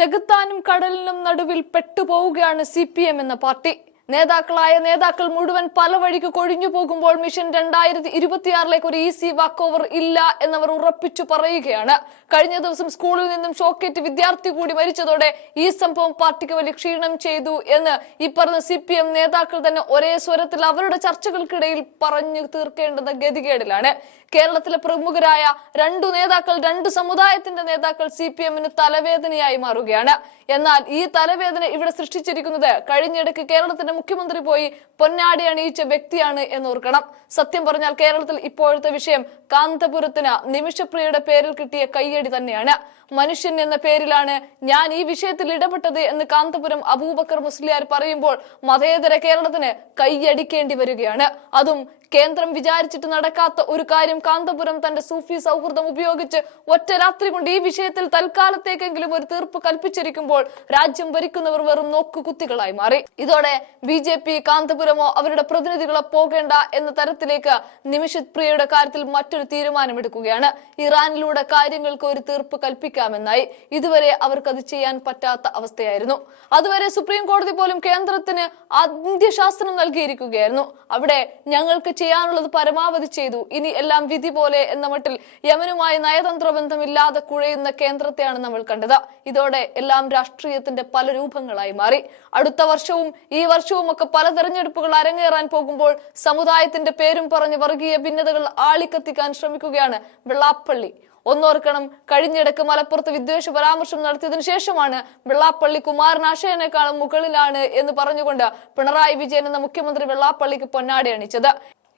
ചെകുത്താനും കടലിനും നടുവിൽ പെട്ടുപോവുകയാണ് സി പി എം എന്ന പാർട്ടി. നേതാക്കളായ നേതാക്കൾ മുഴുവൻ പല വഴിക്ക് കൊഴിഞ്ഞു പോകുമ്പോൾ മിഷൻ രണ്ടായിരത്തി ഇരുപത്തിയാറിലേക്ക് ഒരു ഈസി വാക്ക് ഓവർ ഇല്ല എന്നവർ ഉറപ്പിച്ചു പറയുകയാണ്. കഴിഞ്ഞ ദിവസം സ്കൂളിൽ നിന്നും ഷോക്കേറ്റ് വിദ്യാർത്ഥി കൂടി മരിച്ചതോടെ ഈ സംഭവം പാർട്ടിക്ക് വലിയ ക്ഷീണം ചെയ്തു എന്ന് ഈ പറഞ്ഞ സി പി എം നേതാക്കൾ തന്നെ ഒരേ സ്വരത്തിൽ അവരുടെ ചർച്ചകൾക്കിടയിൽ പറഞ്ഞു തീർക്കേണ്ടത് ഗതികേടിലാണ്. കേരളത്തിലെ പ്രമുഖരായ രണ്ടു നേതാക്കൾ രണ്ട് സമുദായത്തിന്റെ നേതാക്കൾ സി പി എമ്മിന് തലവേദനയായി മാറുകയാണ്. എന്നാൽ ഈ തലവേദന ഇവിടെ സൃഷ്ടിച്ചിരിക്കുന്നത് കഴിഞ്ഞിടയ്ക്ക് കേരളത്തിന്റെ മുഖ്യമന്ത്രി പോയി പൊന്നാടി അണിയിച്ച വ്യക്തിയാണ് എന്നോർക്കണം. സത്യം പറഞ്ഞാൽ കേരളത്തിൽ ഇപ്പോഴത്തെ വിഷയം കാന്തപുരത്തിന് നിമിഷപ്രിയയുടെ പേരിൽ കിട്ടിയ കയ്യടി തന്നെയാണ്. മനുഷ്യൻ എന്ന പേരിലാണ് ഞാൻ ഈ വിഷയത്തിൽ ഇടപെട്ടത് എന്ന് കാന്തപുരം അബൂബക്കർ മുസ്ലിയാർ പറയുമ്പോൾ മതേതര കേരളത്തിന് കൈയടിക്കേണ്ടി വരികയാണ്. അതും കേന്ദ്രം വിചാരിച്ചിട്ട് നടക്കാത്ത ഒരു കാര്യം കാന്തപുരം തന്റെ സൂഫി സൗഹൃദം ഉപയോഗിച്ച് ഒറ്റ രാത്രി കൊണ്ട് ഈ വിഷയത്തിൽ തൽക്കാലത്തേക്കെങ്കിലും ഒരു തീർപ്പ് കൽപ്പിച്ചിരിക്കുമ്പോൾ രാജ്യം ഭരിക്കുന്നവർ വെറും നോക്കുകുത്തികളായി മാറി. ഇതോടെ ബി ജെ പി കാന്തപുരമോ അവരുടെ പ്രതിനിധികളോ പോകേണ്ട എന്ന തരത്തിലേക്ക് നിമിഷത് പ്രിയയുടെ കാര്യത്തിൽ മറ്റൊരു തീരുമാനമെടുക്കുകയാണ്. ഇറാനിലൂടെ കാര്യങ്ങൾക്ക് ഒരു തീർപ്പ് കൽപ്പിക്കാമെന്നായി. ഇതുവരെ അവർക്കത് ചെയ്യാൻ പറ്റാത്ത അവസ്ഥയായിരുന്നു. അതുവരെ സുപ്രീം കോടതി പോലും കേന്ദ്രത്തിന് അന്ത്യശാസ്ത്രം നൽകിയിരിക്കുകയായിരുന്നു. അവിടെ ഞങ്ങൾക്ക് ചെയ്യാനുള്ളത് പരമാവധി ചെയ്തു. ഇനി എല്ലാം വിധി പോലെ എന്ന മട്ടിൽ യമനുമായി നയതന്ത്ര ബന്ധമില്ലാതെ കുഴയുന്ന കേന്ദ്രത്തെയാണ് നമ്മൾ കണ്ടത്. ഇതോടെ എല്ലാം രാഷ്ട്രീയത്തിന്റെ പല രൂപങ്ങളായി മാറി. അടുത്ത വർഷവും ഈ വർഷവും ഒക്കെ പല തെരഞ്ഞെടുപ്പുകൾ അരങ്ങേറാൻ പോകുമ്പോൾ സമുദായത്തിന്റെ പേരും പറഞ്ഞ് വർഗീയ ഭിന്നതകൾ ആളിക്കത്തിക്കാൻ ശ്രമിക്കുകയാണ് വെള്ളാപ്പള്ളി. ഒന്നോർക്കണം കഴിഞ്ഞിടക്ക് മലപ്പുറത്ത് വിദ്വേഷ പരാമർശം നടത്തിയതിനു ശേഷമാണ് വെള്ളാപ്പള്ളി കുമാരനാശയനേക്കാളും മുകളിലാണ് എന്ന് പറഞ്ഞുകൊണ്ട് പിണറായി വിജയൻ എന്ന മുഖ്യമന്ത്രി വെള്ളാപ്പള്ളിക്ക് പൊന്നാടി അണിച്ചത്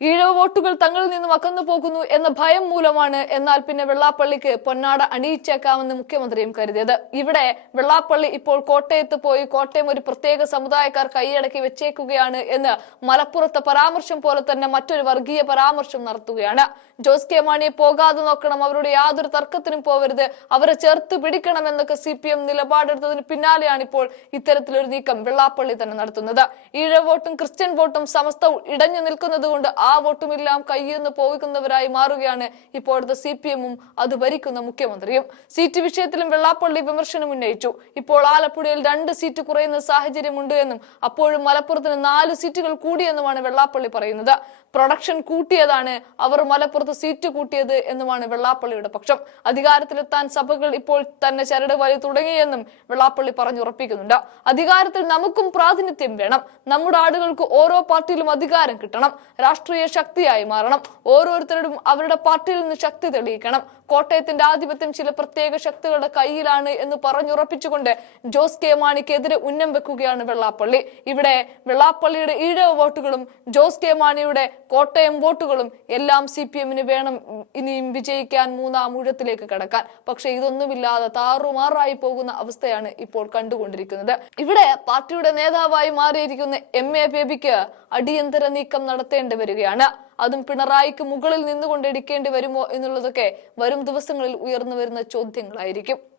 ഈഴവ വോട്ടുകൾ തങ്ങളിൽ നിന്നും അകന്നു പോകുന്നു എന്ന ഭയം മൂലമാണ് എന്നാൽ പിന്നെ വെള്ളാപ്പള്ളിക്ക് പൊന്നാട അണിയിച്ചേക്കാമെന്ന് മുഖ്യമന്ത്രിയും കരുതിയത്. ഇവിടെ വെള്ളാപ്പള്ളി ഇപ്പോൾ കോട്ടയത്ത് പോയി കോട്ടയം ഒരു പ്രത്യേക സമുദായക്കാർ കൈയടക്കി വെച്ചേക്കുകയാണ് എന്ന് മലപ്പുറത്തെ പരാമർശം പോലെ തന്നെ മറ്റൊരു വർഗീയ പരാമർശം നടത്തുകയാണ്. ജോസ് കെ മാണിയെ പോകാതെ നോക്കണം അവരുടെ യാതൊരു തർക്കത്തിനും പോവരുത് അവരെ ചേർത്ത് പിടിക്കണം എന്നൊക്കെ സി പി എം നിലപാടെടുത്തതിന് പിന്നാലെയാണ് ഇപ്പോൾ ഇത്തരത്തിലൊരു നീക്കം വെള്ളാപ്പള്ളി തന്നെ നടത്തുന്നത്. ഈഴ വോട്ടും ക്രിസ്ത്യൻ വോട്ടും സമസ്തവും ഇടഞ്ഞു നിൽക്കുന്നത് കൊണ്ട് വോട്ടുമെല്ലാം കയ്യിൽ പോകുന്നവരായി മാറുകയാണ് ഇപ്പോഴത്തെ സി പി എമ്മും അത് ഭരിക്കുന്ന മുഖ്യമന്ത്രിയും. സീറ്റ് വിഷയത്തിലും വെള്ളാപ്പള്ളി വിമർശനം ഉന്നയിച്ചു. ഇപ്പോൾ ആലപ്പുഴയിൽ രണ്ട് സീറ്റ് കുറയുന്ന സാഹചര്യമുണ്ട് എന്നും അപ്പോഴും മലപ്പുറത്തിന് നാല് സീറ്റുകൾ കൂടിയെന്നുമാണ് വെള്ളാപ്പള്ളി പറയുന്നത്. പ്രൊഡക്ഷൻ കൂട്ടിയതാണ് അവർ മലപ്പുറത്ത് സീറ്റ് കൂട്ടിയത് എന്നുമാണ് വെള്ളാപ്പള്ളിയുടെ പക്ഷം. അധികാരത്തിലെത്താൻ സഭകൾ ഇപ്പോൾ തന്നെ ചരട് വലി തുടങ്ങിയെന്നും വെള്ളാപ്പള്ളി പറഞ്ഞുറപ്പിക്കുന്നുണ്ട്. അധികാരത്തിൽ നമുക്കും പ്രാതിനിധ്യം വേണം. നമ്മുടെ ആളുകൾക്ക് ഓരോ പാർട്ടിയിലും അധികാരം കിട്ടണം. ശക്തിയായി മാറണം. ഓരോരുത്തരും അവരുടെ പാർട്ടിയിൽ നിന്ന് ശക്തി തെളിയിക്കണം. കോട്ടയത്തിന്റെ ആധിപത്യം ചില പ്രത്യേക ശക്തികളുടെ കയ്യിലാണ് എന്ന് പറഞ്ഞുറപ്പിച്ചുകൊണ്ട് ജോസ് കെ മാണിക്കെതിരെ ഉന്നം വെക്കുകയാണ് വെള്ളാപ്പള്ളി. ഇവിടെ വെള്ളാപ്പള്ളിയുടെ ഈഴവ വോട്ടുകളും ജോസ് കെ മാണിയുടെ കോട്ടയം വോട്ടുകളും എല്ലാം സി പി എമ്മിന് വേണം ഇനിയും വിജയിക്കാൻ മൂന്നാം ഊഴത്തിലേക്ക് കടക്കാൻ. പക്ഷെ ഇതൊന്നുമില്ലാതെ താറുമാറായി പോകുന്ന അവസ്ഥയാണ് ഇപ്പോൾ കണ്ടുകൊണ്ടിരിക്കുന്നത്. ഇവിടെ പാർട്ടിയുടെ നേതാവായി മാറിയിരിക്കുന്ന എം എ ബേബിക്ക് അടിയന്തര നീക്കം നടത്തേണ്ടി വരികയാണ്. അതും പിണറായിക്ക് മുകളിൽ നിന്നുകൊണ്ട് എടുക്കേണ്ടി വരുമോ എന്നുള്ളതൊക്കെ വരും ദിവസങ്ങളിൽ ഉയർന്നു വരുന്ന ചോദ്യങ്ങളായിരിക്കും.